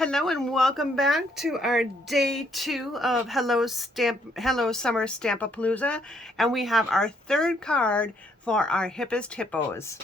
Hello and welcome back to our day 2 of Hello Summer Stamp-A-Palooza, and we have our third card for our Hippest Hippos.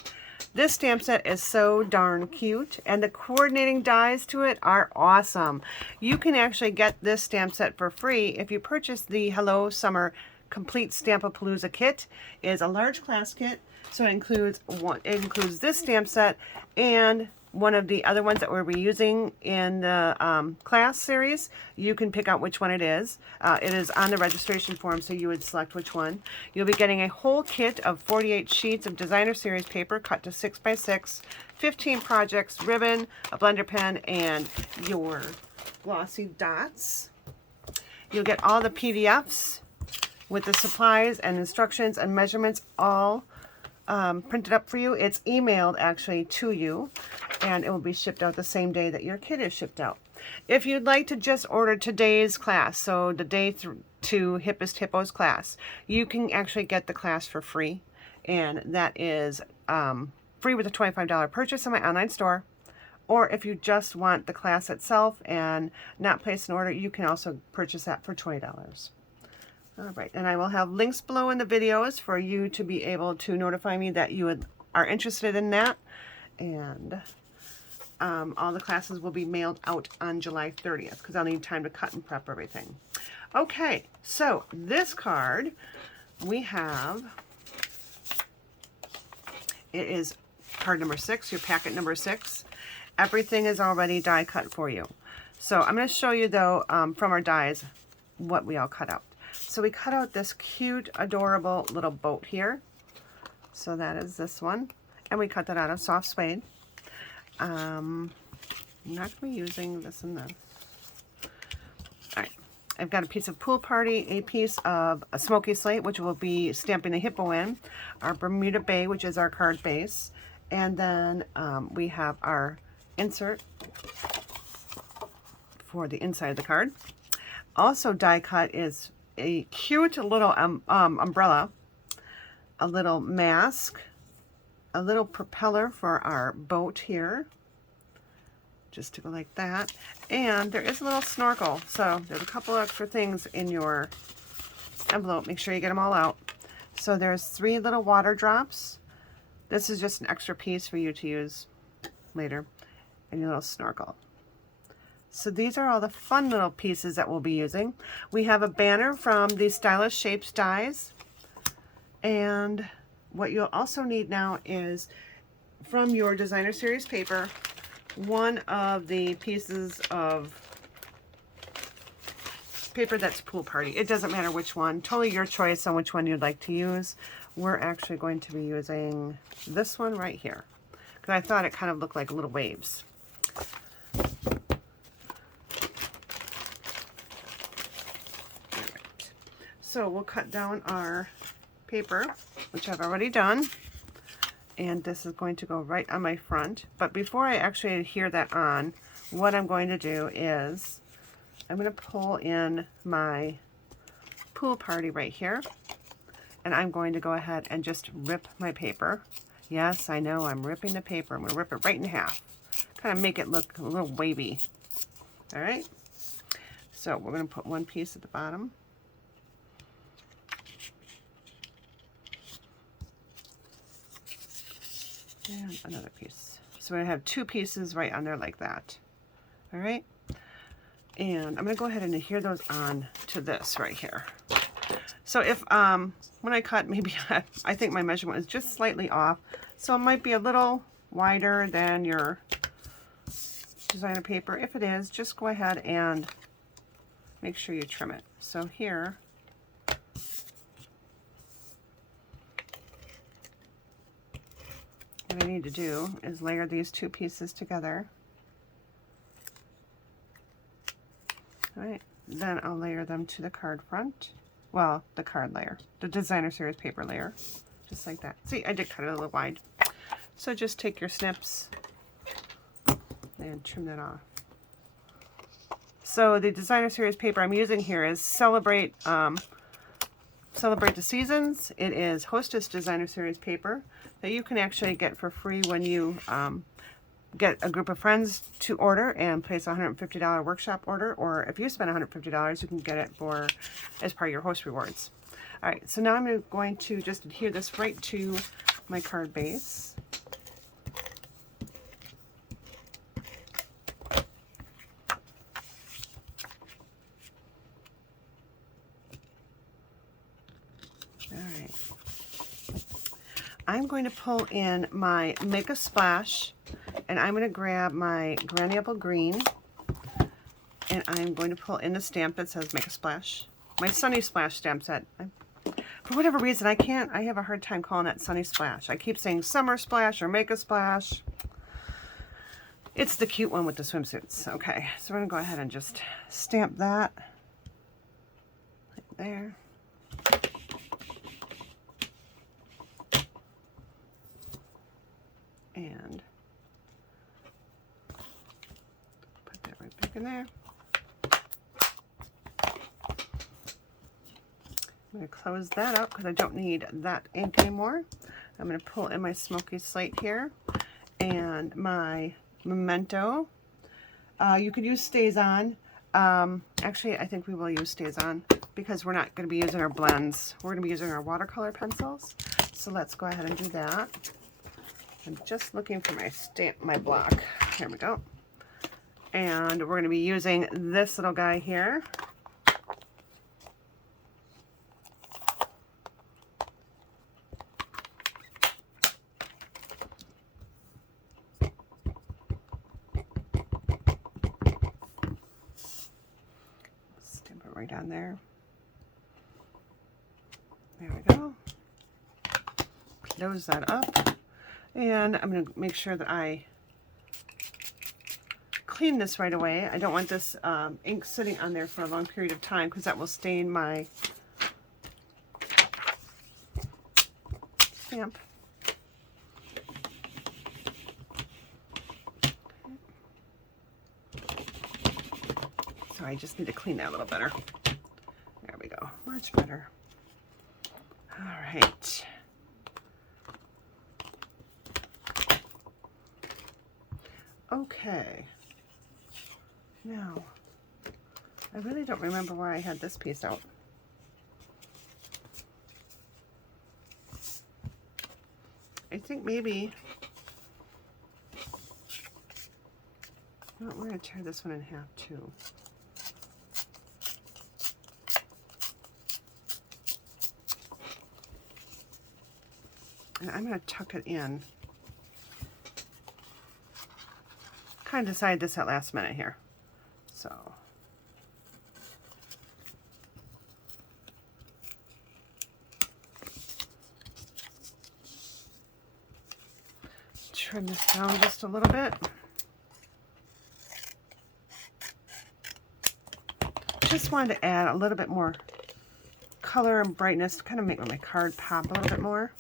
This stamp set is so darn cute, and the coordinating dies to it are awesome. You can actually get this stamp set for free if you purchase the Hello Summer Complete Stamp-A-Palooza kit. It is a large class kit, so it includes this stamp set and one of the other ones that we're reusing in the class series. You can pick out which one it is. It is on the registration form, so you would select which one. You'll be getting a whole kit of 48 sheets of designer series paper cut to 6x6, 15 projects, ribbon, a blender pen, and your glossy dots. You'll get all the PDFs with the supplies and instructions and measurements all printed up for you. It's emailed actually to you, and it will be shipped out the same day that your kit is shipped out. If you'd like to just order today's class, so the day 2 Hippest Hippos class, you can actually get the class for free, and that is free with a $25 purchase in my online store. Or if you just want the class itself and not place an order, you can also purchase that for $20. All right, and I will have links below in the videos for you to be able to notify me that you are interested in that. And all the classes will be mailed out on July 30th because I'll need time to cut and prep everything. Okay, so this card we have, it is card number 6, your packet number 6. Everything is already die cut for you. So I'm going to show you though from our dies what we all cut out. So we cut out this cute, adorable little boat here. So that is this one. And we cut that out of soft suede. I'm not going to be using this and this. Alright. I've got a piece of Pool Party, a piece of a Smoky Slate, which will be stamping the hippo in. Our Bermuda Bay, which is our card base. And then we have our insert for the inside of the card. Also die cut is a cute little umbrella, a little mask, a little propeller for our boat here, just to go like that, and there is a little snorkel. So there's a couple extra things in your envelope. Make sure you get them all out. So there's 3 little water drops. This is just an extra piece for you to use later, and your little snorkel. So these are all the fun little pieces that we'll be using. We have a banner from the Stylish Shapes dies. And what you'll also need now is from your designer series paper, one of the pieces of paper that's Pool Party. It doesn't matter which one. Totally your choice on which one you'd like to use. We're actually going to be using this one right here, because I thought it kind of looked like little waves. So we'll cut down our paper, which I've already done, and this is going to go right on my front. But before I actually adhere that on, what I'm going to do is I'm going to pull in my Pool Party right here, and I'm going to go ahead and just rip my paper. Yes, I know, I'm ripping the paper. I'm going to rip it right in half, kind of make it look a little wavy. All right, so we're going to put one piece at the bottom. And another piece. So we're going to have 2 pieces right on there like that. All right. And I'm going to go ahead and adhere those on to this right here. So if, when I cut, maybe I think my measurement is just slightly off. So it might be a little wider than your designer paper. If it is, just go ahead and make sure you trim it. So here, what I need to do is layer these 2 pieces together. All right, then I'll layer them to the card front. Well, the card layer, the designer series paper layer, just like that. See, I did cut it a little wide. So just take your snips and trim that off. So the designer series paper I'm using here is Celebrate the Seasons. It is Hostess designer series paper that you can actually get for free when you get a group of friends to order and place a $150 workshop order, or if you spend $150, you can get it for as part of your host rewards. All right, so now I'm going to just adhere this right to my card base. All right. I'm going to pull in my Make a Splash, and I'm going to grab my Granny Apple Green, and I'm going to pull in the stamp that says Make a Splash. My Sunny Splash stamp set. For whatever reason, I have a hard time calling that Sunny Splash. I keep saying Summer Splash or Make a Splash. It's the cute one with the swimsuits. Okay, so we're going to go ahead and just stamp that right there. And put that right back in there. I'm going to close that up because I don't need that ink anymore. I'm going to pull in my smoky slate here and my Memento. You could use Stays On. Actually, I think we will use Stays On because we're not going to be using our blends. We're going to be using our watercolor pencils. So let's go ahead and do that. I'm just looking for my block. Here we go. And we're going to be using this little guy here. Stamp it right on there. There we go. Close that up. And I'm going to make sure that I clean this right away. I don't want this ink sitting on there for a long period of time because that will stain my stamp. So I just need to clean that a little better. There we go. Much better. All right. Okay, now, I really don't remember where I had this piece out. I think maybe, well, we're going to tear this one in half too. And I'm going to tuck it in. Kind of decided this at last minute here, so trim this down just a little bit. Just wanted to add a little bit more color and brightness to kind of make my card pop a little bit more.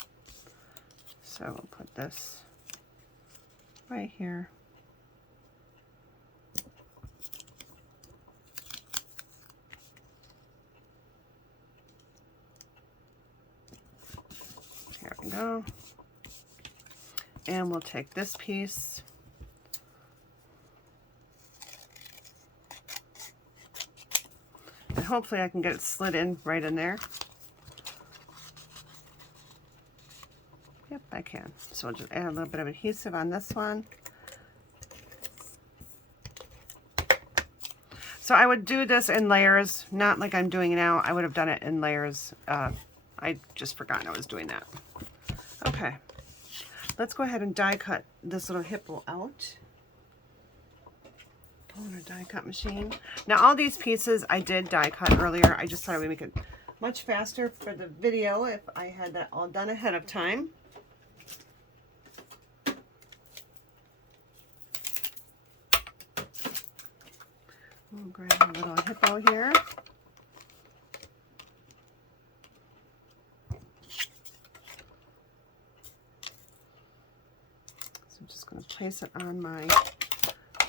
So we'll put this right here. There we go. And we'll take this piece and hopefully I can get it slid in right in there. Yep, I can. So we'll just add a little bit of adhesive on this one. So I would do this in layers, not like I'm doing now. I would have done it in layers. I just forgotten I was doing that. Okay, let's go ahead and die cut this little hippo out. On our die cut machine. Now all these pieces I did die cut earlier. I just thought I would make it much faster for the video if I had that all done ahead of time. We'll grab a little hippo here. So I'm just going to place it on my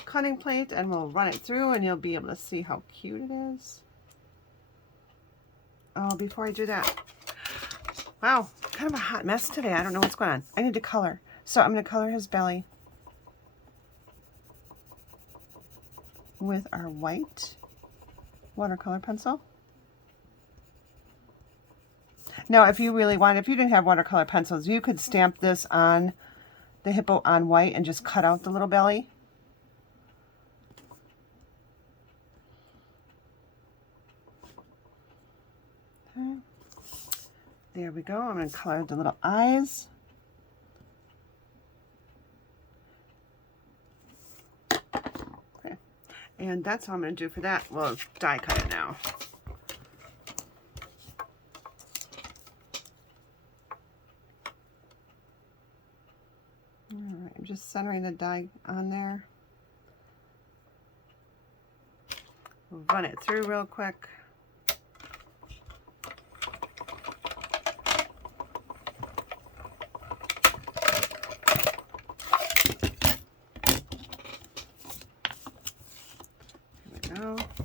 cutting plate and we'll run it through and you'll be able to see how cute it is. Oh, before I do that, wow, kind of a hot mess today. I don't know what's going on. I need to color. So I'm going to color his belly. with our white watercolor pencil. Now, if you really want, if you didn't have watercolor pencils, you could stamp this on the hippo on white and just cut out the little belly. Okay. There we go. I'm going to color the little eyes. Okay. And that's all I'm going to do for that. We'll die cut it now. Alright, I'm just centering the die on there. We'll run it through real quick.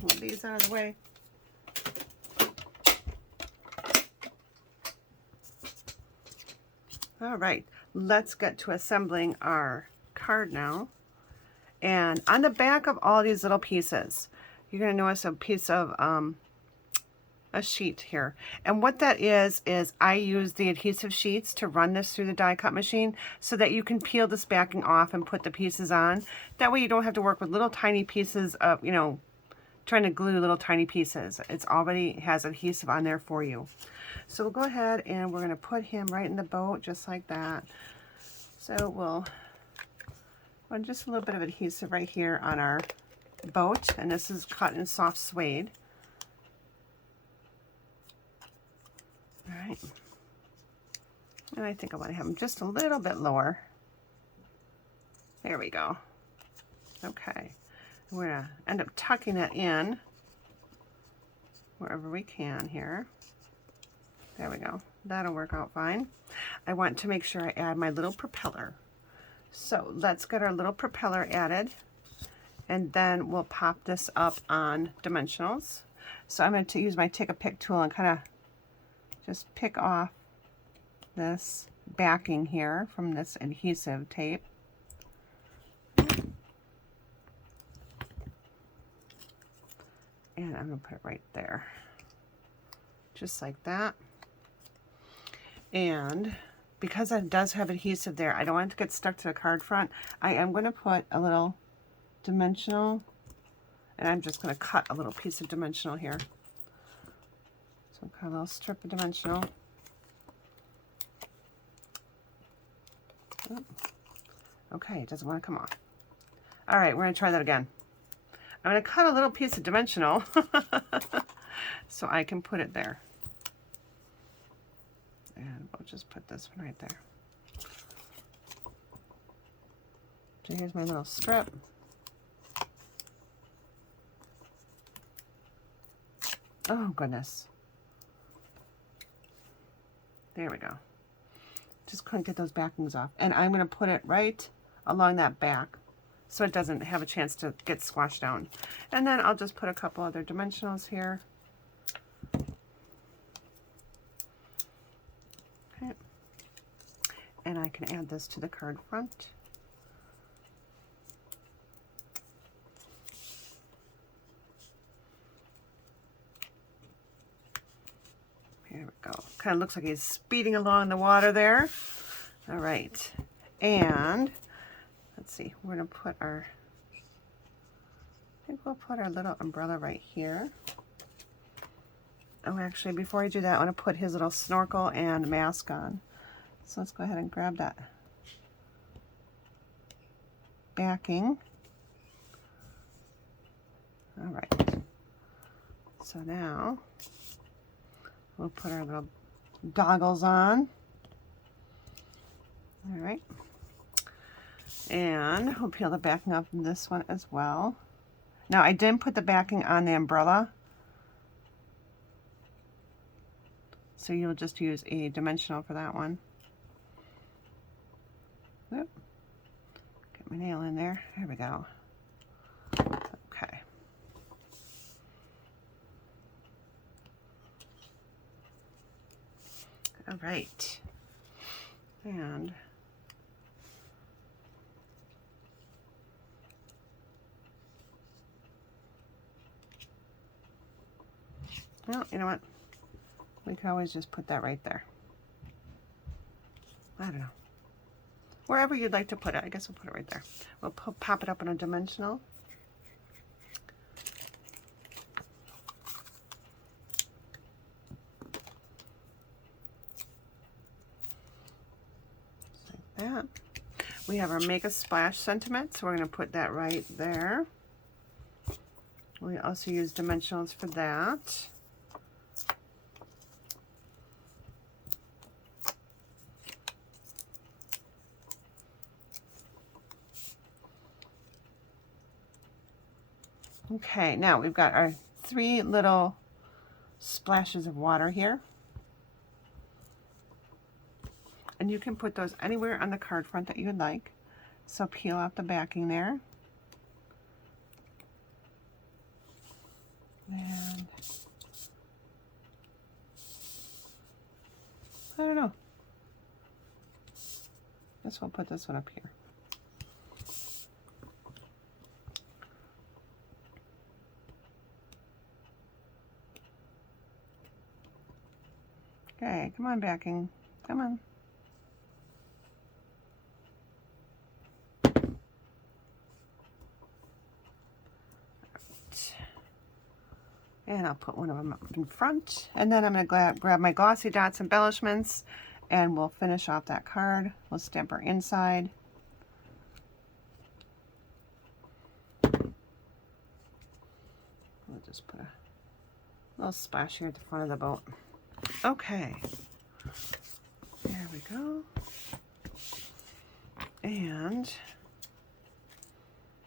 Move these out of the way. All right, let's get to assembling our card now. And on the back of all these little pieces, you're going to notice a piece of a sheet here. And what that is I use the adhesive sheets to run this through the die cut machine so that you can peel this backing off and put the pieces on. That way you don't have to work with little tiny pieces of, you know, trying to glue little tiny pieces. It's already has adhesive on there for you. So we'll go ahead and we're going to put him right in the boat just like that. So we'll run just a little bit of adhesive right here on our boat, and this is cut in soft suede. All right. And I think I want to have him just a little bit lower. There we go. Okay. We're going to end up tucking that in wherever we can here. There we go. That'll work out fine. I want to make sure I add my little propeller. So let's get our little propeller added, and then we'll pop this up on dimensionals. So I'm going to use my take a pick tool and kind of just pick off this backing here from this adhesive tape. And I'm going to put it right there, just like that. And because it does have adhesive there, I don't want it to get stuck to the card front. I am going to put a little dimensional, and I'm just going to cut a little piece of dimensional here. So cut a little strip of dimensional. Okay, it doesn't want to come off. All right, we're going to try that again. I'm going to cut a little piece of dimensional so I can put it there. And we'll just put this one right there. So here's my little strip. Oh, goodness. There we go. Just couldn't get those backings off. And I'm going to put it right along that back, so it doesn't have a chance to get squashed down. And then I'll just put a couple other dimensionals here. Okay. And I can add this to the card front. There we go. Kind of looks like he's speeding along the water there. All right. And let's see, we're going to put our, I think we'll put our little umbrella right here. Oh, actually, before I do that, I want to put his little snorkel and mask on. So let's go ahead and grab that backing. All right. So now we'll put our little goggles on. All right. And we'll peel the backing up in this one as well. Now, I didn't put the backing on the umbrella, so you'll just use a dimensional for that one. Whoop. Get my nail in there. There we go. Okay. All right. And Well, you know what? We can always just put that right there. I don't know. Wherever you'd like to put it. I guess we'll put it right there. We'll pop it up in a dimensional. Just like that. We have our Make a Splash sentiment, so we're going to put that right there. We also use dimensionals for that. Okay, now we've got our 3 little splashes of water here. And you can put those anywhere on the card front that you would like. So peel out the backing there. And I don't know. Guess we'll put this one up here. Okay, come on, backing. Come on. And I'll put one of them up in front. And then I'm going to grab my glossy dots embellishments, and we'll finish off that card. We'll stamp our inside. We'll just put a little splash here at the front of the boat. Okay. There we go. And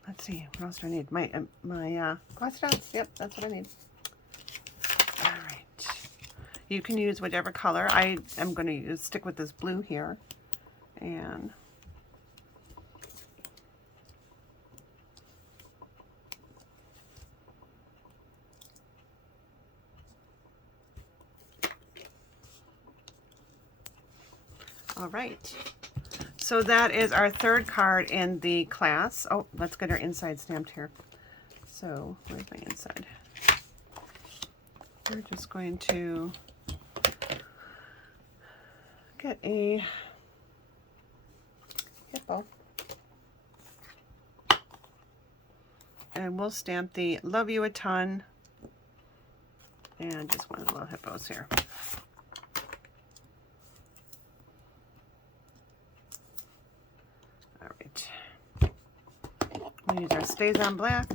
let's see, what else do I need? My glossy dots. Yep, that's what I need. All right. You can use whatever color. I am going to stick with this blue here. And all right. So that is our 3rd card in the class. Oh, let's get our inside stamped here. So where's my inside? We're just going to get a hippo. And we'll stamp the Love You a Ton. And just one of the little hippos here. All right. We'll use our Stays on Black.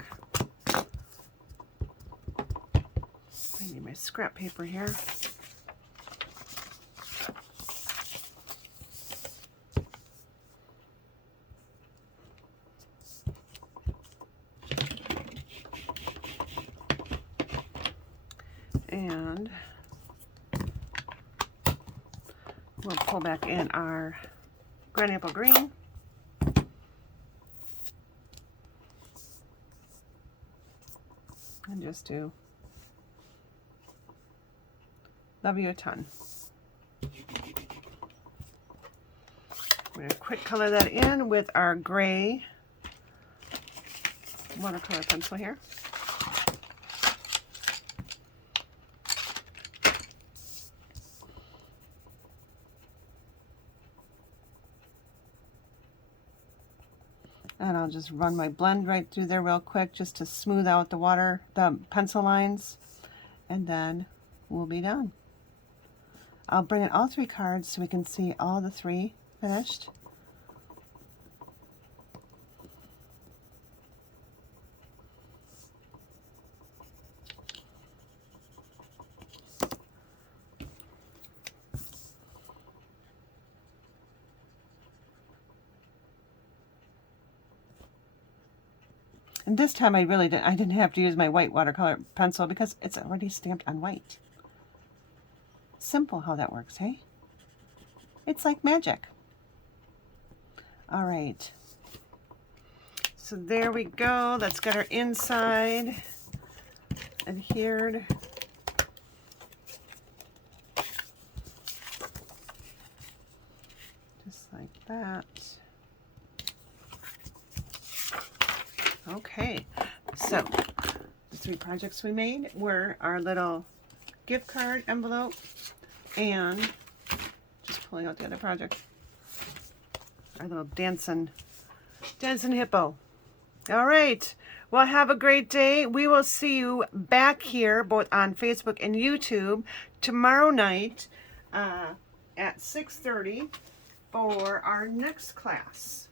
I need my scrap paper here. And we'll pull back in our Grand Apple Green. And just do Love You a Ton. We're going to quick color that in with our gray watercolor pencil here. And I'll just run my blend right through there real quick just to smooth out the pencil lines, and then we'll be done. I'll bring in all 3 cards so we can see all the 3 finished. And this time I didn't have to use my white watercolor pencil because it's already stamped on white. Simple how that works, hey? It's like magic. All right. So there we go. Let's get our inside adhered. Just like that. Okay, so the 3 projects we made were our little gift card envelope, and just pulling out the other project, our little dancing hippo. All right. Well, have a great day. We will see you back here, both on Facebook and YouTube, tomorrow night at 6:30 for our next class.